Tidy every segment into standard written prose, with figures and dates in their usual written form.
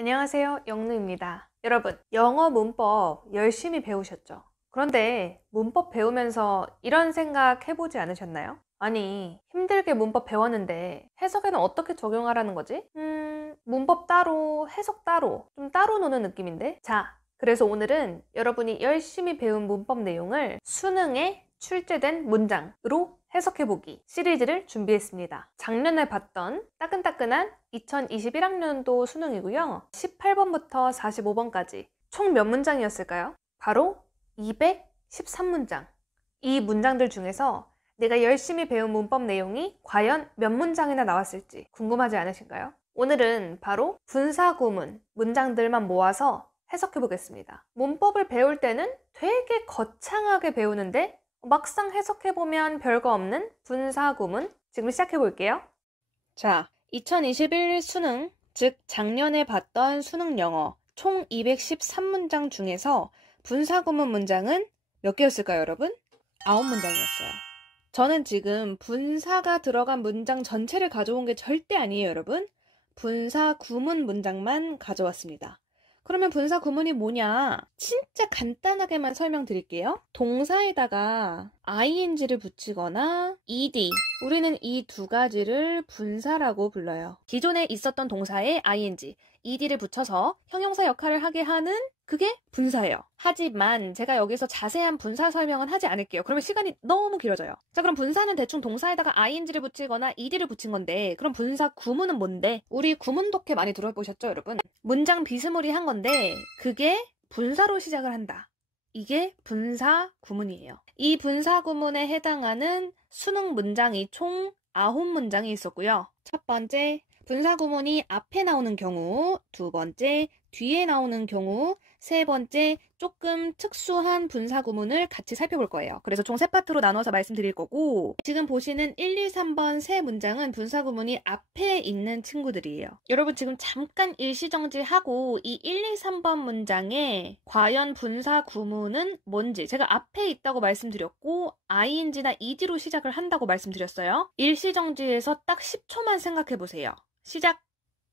안녕하세요, 영루입니다. 여러분, 영어 문법 열심히 배우셨죠? 그런데 문법 배우면서 이런 생각 해보지 않으셨나요? 아니, 힘들게 문법 배웠는데 해석에는 어떻게 적용하라는 거지? 문법 따로, 해석 따로, 좀 따로 노는 느낌인데? 자, 그래서 오늘은 여러분이 열심히 배운 문법 내용을 수능에 출제된 문장으로 해석해보기 시리즈를 준비했습니다. 작년에 봤던 따끈따끈한 2021학년도 수능이고요. 18번부터 45번까지 총 몇 문장이었을까요? 바로 213문장. 이 문장들 중에서 내가 열심히 배운 문법 내용이 과연 몇 문장이나 나왔을지 궁금하지 않으신가요? 오늘은 바로 분사구문 문장들만 모아서 해석해 보겠습니다. 문법을 배울 때는 되게 거창하게 배우는데 막상 해석해보면 별거 없는 분사구문 지금 시작해 볼게요. 자, 2021 수능, 즉 작년에 봤던 수능 영어 총 213문장 중에서 분사구문 문장은 몇 개였을까요, 여러분? 9문장이었어요. 저는 지금 분사가 들어간 문장 전체를 가져온 게 절대 아니에요, 여러분. 분사구문 문장만 가져왔습니다. 그러면 분사구문이 뭐냐? 진짜 간단하게만 설명드릴게요. 동사에다가 ing를 붙이거나 ed, 우리는 이 두 가지를 분사라고 불러요. 기존에 있었던 동사에 ing, ed를 붙여서 형용사 역할을 하게 하는 그게 분사예요. 하지만 제가 여기서 자세한 분사 설명은 하지 않을게요. 그러면 시간이 너무 길어져요. 자, 그럼 분사는 대충 동사에다가 ing를 붙이거나 ed를 붙인 건데, 그럼 분사 구문은 뭔데? 우리 구문 독해 많이 들어보셨죠, 여러분? 문장 비스무리한 건데 그게 분사로 시작을 한다. 이게 분사 구문이에요. 이 분사 구문에 해당하는 수능 문장이 총 9문장이 있었고요. 첫 번째, 분사 구문이 앞에 나오는 경우, 두 번째, 뒤에 나오는 경우, 세 번째, 조금 특수한 분사 구문을 같이 살펴볼 거예요. 그래서 총 3파트로 나눠서 말씀드릴 거고, 지금 보시는 1, 2, 3번 세 문장은 분사 구문이 앞에 있는 친구들이에요. 여러분 지금 잠깐 일시정지하고 이 1, 2, 3번 문장에 과연 분사 구문은 뭔지 제가 앞에 있다고 말씀드렸고 ing나 ed로 시작을 한다고 말씀드렸어요. 일시정지해서 딱 10초만 생각해 보세요. 시작!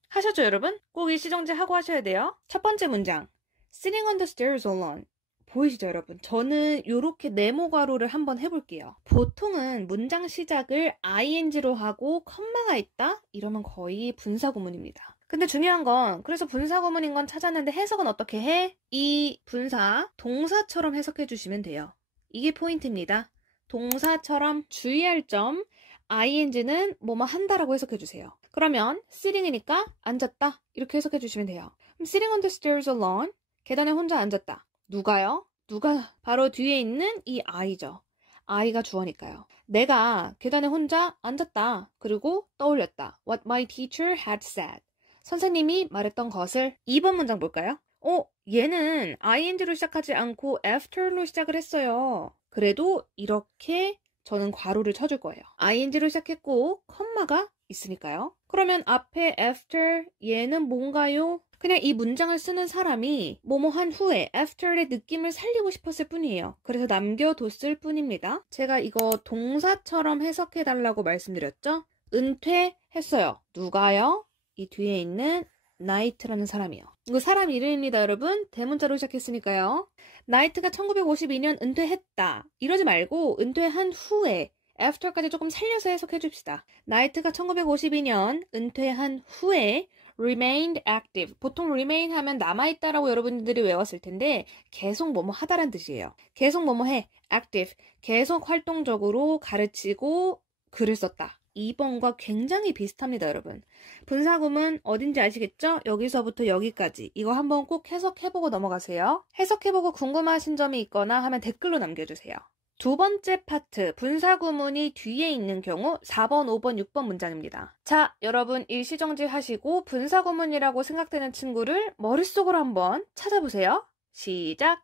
하셨죠, 여러분? 꼭 일시정지 하고 하셔야 돼요. 첫 번째 문장, Sitting on the stairs alone. 보이시죠, 여러분? 저는 이렇게 네모 괄호를 한번 해볼게요. 보통은 문장 시작을 ing로 하고 컴마가 있다? 이러면 거의 분사구문입니다. 근데 중요한 건, 그래서 분사구문인 건 찾았는데 해석은 어떻게 해? 이 분사, 동사처럼 해석해 주시면 돼요. 이게 포인트입니다. 동사처럼 주의할 점, ing는 뭐뭐 한다라고 해석해 주세요. 그러면 sitting이니까 앉았다 이렇게 해석해 주시면 돼요. 그럼 sitting on the stairs alone, 계단에 혼자 앉았다. 누가요? 누가? 바로 뒤에 있는 이 I죠. I가 주어니까요. 내가 계단에 혼자 앉았다. 그리고 떠올렸다. What my teacher had said. 선생님이 말했던 것을. 2번 문장 볼까요? 얘는 ing로 시작하지 않고 after로 시작을 했어요. 그래도 이렇게 저는 괄호를 쳐줄 거예요. ing로 시작했고 컴마가 있으니까요. 그러면 앞에 after, 얘는 뭔가요? 그냥 이 문장을 쓰는 사람이 뭐뭐 한 후에 after의 느낌을 살리고 싶었을 뿐이에요. 그래서 남겨뒀을 뿐입니다. 제가 이거 동사처럼 해석해달라고 말씀드렸죠? 은퇴했어요. 누가요? 이 뒤에 있는 나이트라는 사람이요. 이거 사람 이름입니다, 여러분. 대문자로 시작했으니까요. 나이트가 1952년 은퇴했다. 이러지 말고 은퇴한 후에 after까지 조금 살려서 해석해 줍시다. 나이트가 1952년 은퇴한 후에 remained active. 보통 remain 하면 남아있다라고 여러분들이 외웠을 텐데 계속 뭐뭐 하다란 뜻이에요. 계속 뭐뭐 해. active. 계속 활동적으로 가르치고 글을 썼다. 2번과 굉장히 비슷합니다, 여러분. 분사구문 어딘지 아시겠죠? 여기서부터 여기까지. 이거 한번 꼭 해석해보고 넘어가세요. 해석해보고 궁금하신 점이 있거나 하면 댓글로 남겨주세요. 두 번째 파트, 분사구문이 뒤에 있는 경우 4번, 5번, 6번 문장입니다. 자, 여러분 일시정지 하시고 분사구문이라고 생각되는 친구를 머릿속으로 한번 찾아보세요. 시작!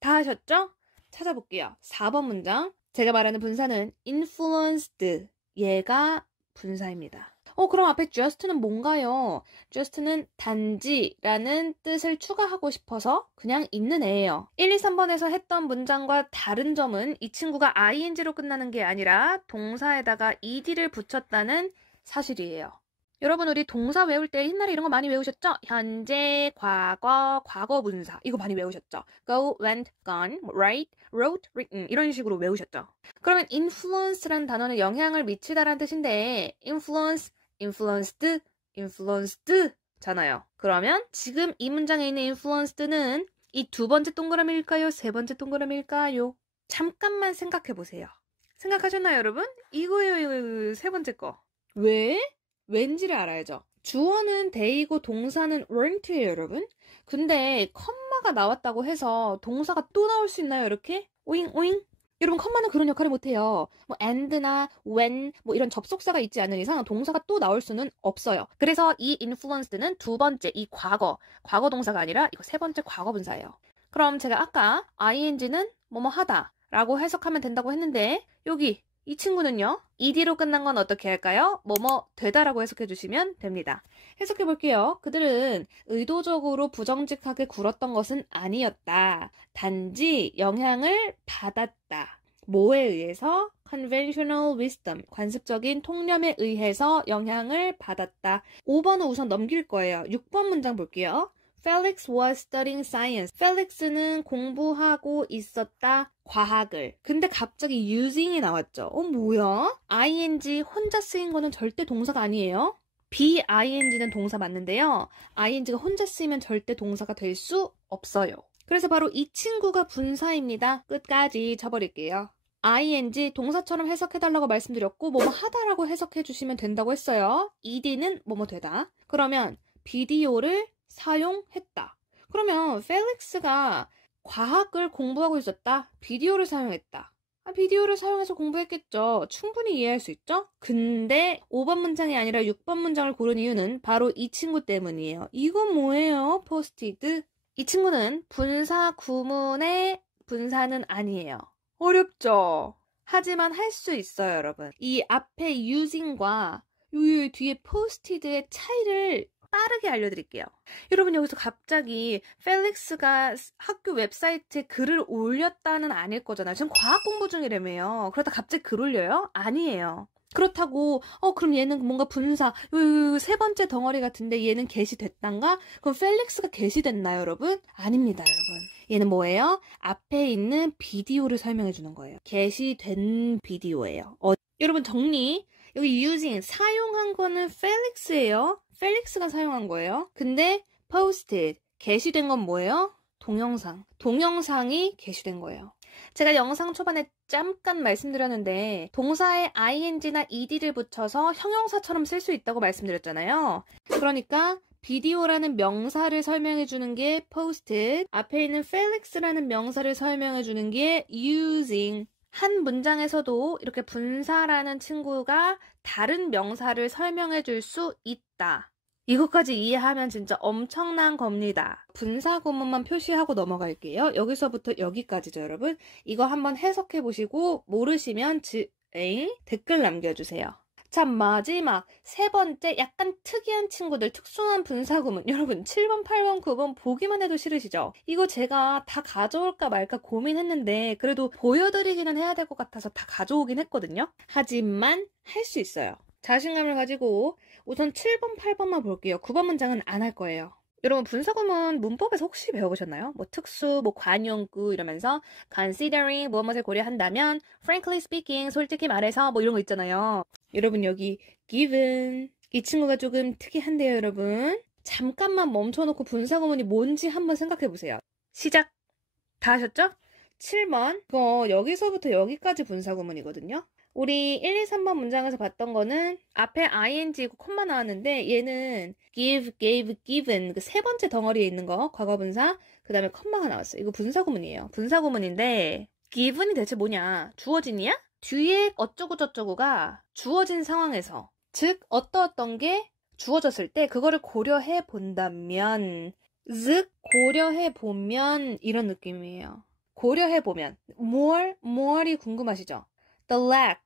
다 하셨죠? 찾아볼게요. 4번 문장. 제가 말하는 분사는 influenced. 얘가 분사입니다. 그럼 앞에 just는 뭔가요? just는 단지라는 뜻을 추가하고 싶어서 그냥 있는 애예요. 1, 2, 3번에서 했던 문장과 다른 점은 이 친구가 ing로 끝나는 게 아니라 동사에다가 ed를 붙였다는 사실이에요. 여러분 우리 동사 외울 때 옛날에 이런 거 많이 외우셨죠? 현재, 과거, 과거분사 이거 많이 외우셨죠? Go, went, gone, write, wrote, written 이런 식으로 외우셨죠? 그러면 influence라는 단어는 영향을 미치다라는 뜻인데 influence, influenced, influenced 잖아요. 그러면 지금 이 문장에 있는 influenced는 이 두 번째 동그라미일까요? 세 번째 동그라미일까요? 잠깐만 생각해 보세요. 생각하셨나요, 여러분? 이거예요, 세 번째 거. 왜? 왠지를 알아야죠. 주어는 they이고 동사는 weren't예요, 여러분. 근데 컴마가 나왔다고 해서 동사가 또 나올 수 있나요, 이렇게? 오잉 오잉? 여러분 컴마는 그런 역할을 못해요. 뭐 and나 when 뭐 이런 접속사가 있지 않은 이상 동사가 또 나올 수는 없어요. 그래서 이 influenced는 두 번째 이 과거 동사가 아니라 이거 세 번째 과거 분사예요. 그럼 제가 아까 ing는 뭐뭐 하다 라고 해석하면 된다고 했는데 여기 이 친구는요. ed로 끝난 건 어떻게 할까요? 뭐뭐 되다라고 해석해 주시면 됩니다. 해석해 볼게요. 그들은 의도적으로 부정직하게 굴었던 것은 아니었다. 단지 영향을 받았다. 뭐에 의해서? conventional wisdom, 관습적인 통념에 의해서 영향을 받았다. 5번은 우선 넘길 거예요. 6번 문장 볼게요. Felix was studying science. 펠릭스는 공부하고 있었다. 과학을. 근데 갑자기 using이 나왔죠. 뭐야? ing 혼자 쓰인 거는 절대 동사가 아니에요. BING는 동사 맞는데요. ING가 혼자 쓰이면 절대 동사가 될 수 없어요. 그래서 바로 이 친구가 분사입니다. 끝까지 쳐버릴게요. ing 동사처럼 해석해달라고 말씀드렸고 뭐뭐 하다라고 해석해주시면 된다고 했어요. ed는 뭐뭐 되다. 그러면 비디오를 사용했다. 그러면 펠릭스가 과학을 공부하고 있었다. 비디오를 사용했다. 비디오를 사용해서 공부했겠죠. 충분히 이해할 수 있죠? 근데 5번 문장이 아니라 6번 문장을 고른 이유는 바로 이 친구 때문이에요. 이건 뭐예요? 포스트잇. 이 친구는 분사 구문의 분사는 아니에요. 어렵죠? 하지만 할 수 있어요, 여러분. 이 앞에 using과 요 뒤에 포스트잇의 차이를 빠르게 알려드릴게요. 여러분 여기서 갑자기 펠릭스가 학교 웨브사이트에 글을 올렸다는 아닐 거잖아요. 지금 과학 공부 중이라며요. 그러다 갑자기 글 올려요? 아니에요. 그렇다고 그럼 얘는 뭔가 분사 세 번째 덩어리 같은데 얘는 게시됐단가? 그럼 펠릭스가 게시됐나요, 여러분? 아닙니다, 여러분. 얘는 뭐예요? 앞에 있는 비디오를 설명해 주는 거예요. 게시된 비디오예요. 여러분 정리. 여기 using 사용한 거는 펠릭스예요. 펠릭스가 사용한 거예요. 근데 posted 게시된 건 뭐예요? 동영상. 동영상이 게시된 거예요. 제가 영상 초반에 잠깐 말씀드렸는데 동사에 ing나 ed를 붙여서 형용사처럼 쓸 수 있다고 말씀드렸잖아요. 그러니까 비디오라는 명사를 설명해 주는 게 posted, 앞에 있는 펠릭스라는 명사를 설명해 주는 게 using. 한 문장에서도 이렇게 분사라는 친구가 다른 명사를 설명해 줄 수 있다. 이것까지 이해하면 진짜 엄청난 겁니다. 분사 구문만 표시하고 넘어갈게요. 여기서부터 여기까지죠, 여러분. 이거 한번 해석해 보시고 모르시면 댓글 남겨주세요. 자, 마지막 세 번째 약간 특이한 친구들, 특수한 분사 구문. 여러분 7번, 8번, 9번 보기만 해도 싫으시죠? 이거 제가 다 가져올까 말까 고민했는데 그래도 보여드리기는 해야 될 것 같아서 다 가져오긴 했거든요. 하지만 할 수 있어요. 자신감을 가지고 우선 7번, 8번만 볼게요. 9번 문장은 안 할 거예요. 여러분 분사구문 문법에서 혹시 배워보셨나요? 뭐 특수, 뭐 관용구 이러면서 considering 무엇을 고려한다면 frankly speaking 솔직히 말해서 뭐 이런 거 있잖아요. 여러분 여기 given 이 친구가 조금 특이한데요, 여러분. 잠깐만 멈춰놓고 분사구문이 뭔지 한번 생각해보세요. 시작! 다 하셨죠? 7번 이거 여기서부터 여기까지 분사구문이거든요. 우리 1, 2, 3번 문장에서 봤던 거는 앞에 ing고 콤마 나왔는데 얘는 give, gave, given 그 세 번째 덩어리에 있는 거 과거분사 그 다음에 콤마가 나왔어요. 이거 분사구문이에요. 분사구문인데 given이 대체 뭐냐? 주어진이야? 뒤에 어쩌고저쩌고가 주어진 상황에서 즉 어떤 게 주어졌을 때 그거를 고려해 본다면 즉 고려해 보면 이런 느낌이에요. 고려해 보면 more이 궁금하시죠? The lack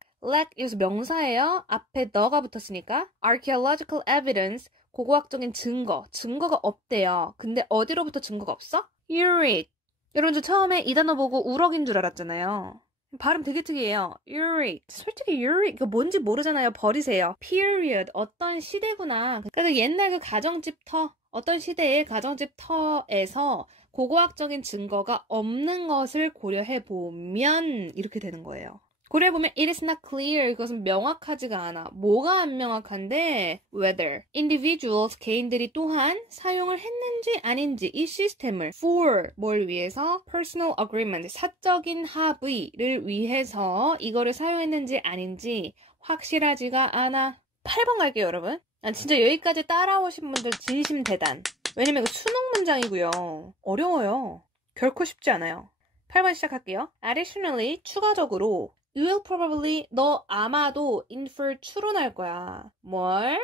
여기서 명사예요. 앞에 the가 붙었으니까 archaeological evidence 고고학적인 증거가 없대요. 근데 어디로부터 증거가 없어? Urich. 여러분 저 처음에 이 단어 보고 우럭인 줄 알았잖아요. 발음 되게 특이해요. Uric. 솔직히 Uric 이거 뭔지 모르잖아요. 버리세요. Period. 어떤 시대구나. 그러니까 옛날 그 가정집 터. 어떤 시대의 가정집 터에서 고고학적인 증거가 없는 것을 고려해보면 이렇게 되는 거예요. 고려해보면 it is not clear. 이것은 명확하지가 않아. 뭐가 안 명확한데 whether individuals 개인들이 또한 사용을 했는지 아닌지 이 시스템을 for 뭘 위해서 personal agreement 사적인 합의를 위해서 이거를 사용했는지 아닌지 확실하지가 않아. 8번 갈게요 여러분. 난 진짜 여기까지 따라오신 분들 진심 대단. 왜냐면 이거 수능 문장이고요. 어려워요. 결코 쉽지 않아요. 8번 시작할게요. Additionally 추가적으로 You will probably, 너 아마도 infer 추론할 거야. 뭘?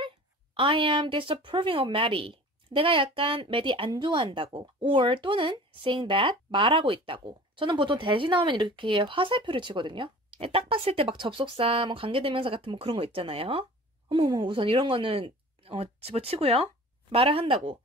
I am disapproving of Maddie. 내가 약간 Maddie 안 좋아한다고. Or 또는 saying that, 말하고 있다고. 저는 보통 대시 나오면 이렇게 화살표를 치거든요. 딱 봤을 때 막 접속사, 뭐 관계대명사 같은 뭐 그런 거 있잖아요. 어머머, 우선 이런 거는 집어치고요. 말을 한다고.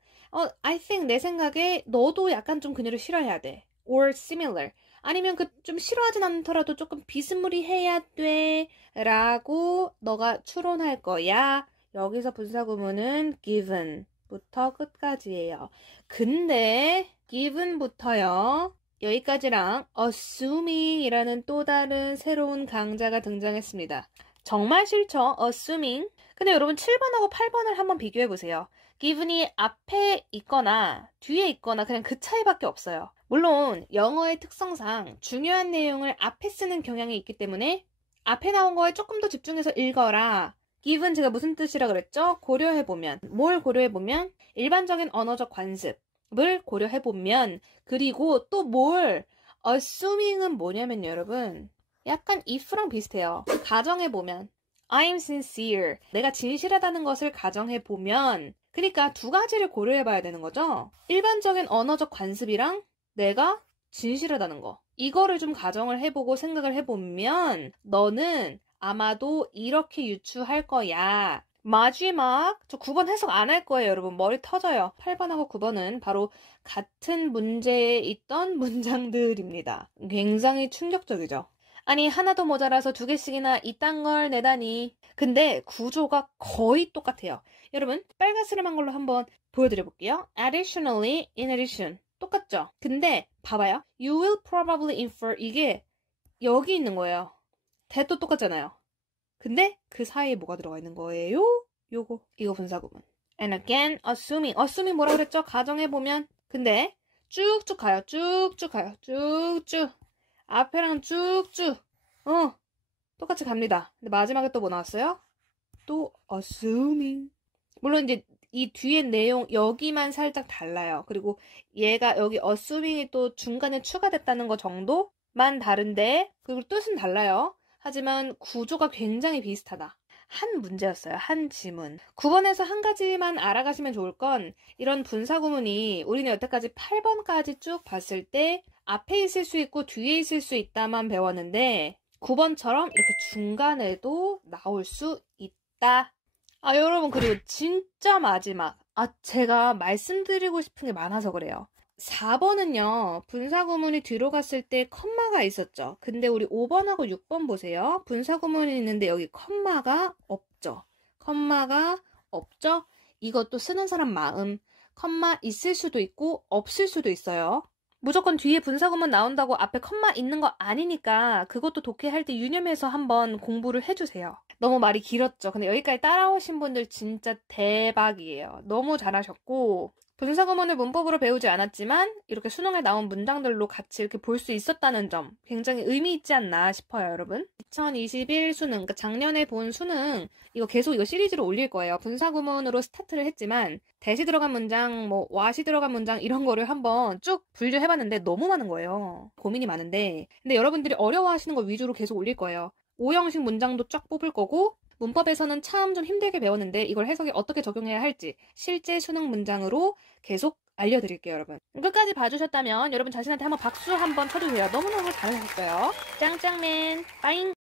I think 내 생각에 너도 약간 좀 그녀를 싫어해야 돼. Or similar. 아니면 그 좀 싫어하진 않더라도 조금 비스무리해야 돼 라고 너가 추론할 거야. 여기서 분사구문은 given부터 끝까지예요. 근데 given부터요. 여기까지랑 assuming 이라는 또 다른 새로운 강자가 등장했습니다. 정말 싫죠? assuming. 근데 여러분 7번하고 8번을 한번 비교해보세요. given이 앞에 있거나 뒤에 있거나 그냥 그 차이밖에 없어요. 물론 영어의 특성상 중요한 내용을 앞에 쓰는 경향이 있기 때문에 앞에 나온 거에 조금 더 집중해서 읽어라. given 제가 무슨 뜻이라 그랬죠? 고려해보면. 뭘 고려해보면? 일반적인 언어적 관습을 고려해보면 그리고 또 뭘 assuming은 뭐냐면 여러분 약간 if랑 비슷해요. 가정해보면 I'm sincere. 내가 진실하다는 것을 가정해보면 그러니까 두 가지를 고려해봐야 되는 거죠. 일반적인 언어적 관습이랑 내가 진실하다는 거. 이거를 좀 가정을 해보고 생각을 해보면 너는 아마도 이렇게 유추할 거야. 마지막 저 9번 해석 안 할 거예요 여러분. 머리 터져요. 8번하고 9번은 바로 같은 문제에 있던 문장들입니다. 굉장히 충격적이죠. 아니 하나도 모자라서 2개씩이나 이딴 걸 내다니. 근데 구조가 거의 똑같아요. 여러분 빨간스름한 걸로 한번 보여드려 볼게요. Additionally, in addition. 똑같죠? 근데 봐봐요. You will probably infer 이게 여기 있는 거예요. 대도 똑같잖아요. 근데 그 사이에 뭐가 들어가 있는 거예요? 이거 분사구문. And again, assuming. assuming 뭐라 그랬죠? 가정해보면. 근데 쭉쭉 가요. 쭉쭉 가요. 쭉쭉. 앞에랑 쭉쭉. 똑같이 갑니다. 근데 마지막에 또 뭐 나왔어요? 또 assuming. 물론 이제 이 뒤에 내용 여기만 살짝 달라요. 그리고 얘가 여기 assuming이 또 중간에 추가됐다는 거 정도만 다른데 그리고 뜻은 달라요. 하지만 구조가 굉장히 비슷하다. 한 문제였어요. 한 지문. 9번에서 한 가지만 알아가시면 좋을 건 이런 분사구문이 우리는 여태까지 8번까지 쭉 봤을 때 앞에 있을 수 있고 뒤에 있을 수 있다만 배웠는데 9번처럼 이렇게 중간에도 나올 수 있다. 아 여러분 그리고 진짜 마지막 제가 말씀드리고 싶은 게 많아서 그래요. 4번은요 분사구문이 뒤로 갔을 때 컴마가 있었죠. 근데 우리 5번하고 6번 보세요. 분사구문이 있는데 여기 컴마가 없죠. 컴마가 없죠. 이것도 쓰는 사람 마음. 컴마 있을 수도 있고 없을 수도 있어요. 무조건 뒤에 분사구문 나온다고 앞에 컴마 있는 거 아니니까 그것도 독해할 때 유념해서 한번 공부를 해주세요. 너무 말이 길었죠. 근데 여기까지 따라오신 분들 진짜 대박이에요. 너무 잘하셨고 분사구문을 문법으로 배우지 않았지만 이렇게 수능에 나온 문장들로 같이 이렇게 볼 수 있었다는 점 굉장히 의미 있지 않나 싶어요, 여러분. 2021 수능, 그러니까 작년에 본 수능 이거 계속 이거 시리즈로 올릴 거예요. 분사구문으로 스타트를 했지만 대시 들어간 문장, 뭐 와시 들어간 문장 이런 거를 한번 쭉 분류해봤는데 너무 많은 거예요. 고민이 많은데 근데 여러분들이 어려워하시는 거 위주로 계속 올릴 거예요. 오형식 문장도 쫙 뽑을 거고 문법에서는 참 좀 힘들게 배웠는데 이걸 해석에 어떻게 적용해야 할지 실제 수능 문장으로 계속 알려드릴게요, 여러분. 끝까지 봐주셨다면 여러분 자신한테 한번 박수 한번 쳐주세요. 너무너무 잘하셨어요. 짱짱맨, 빠잉!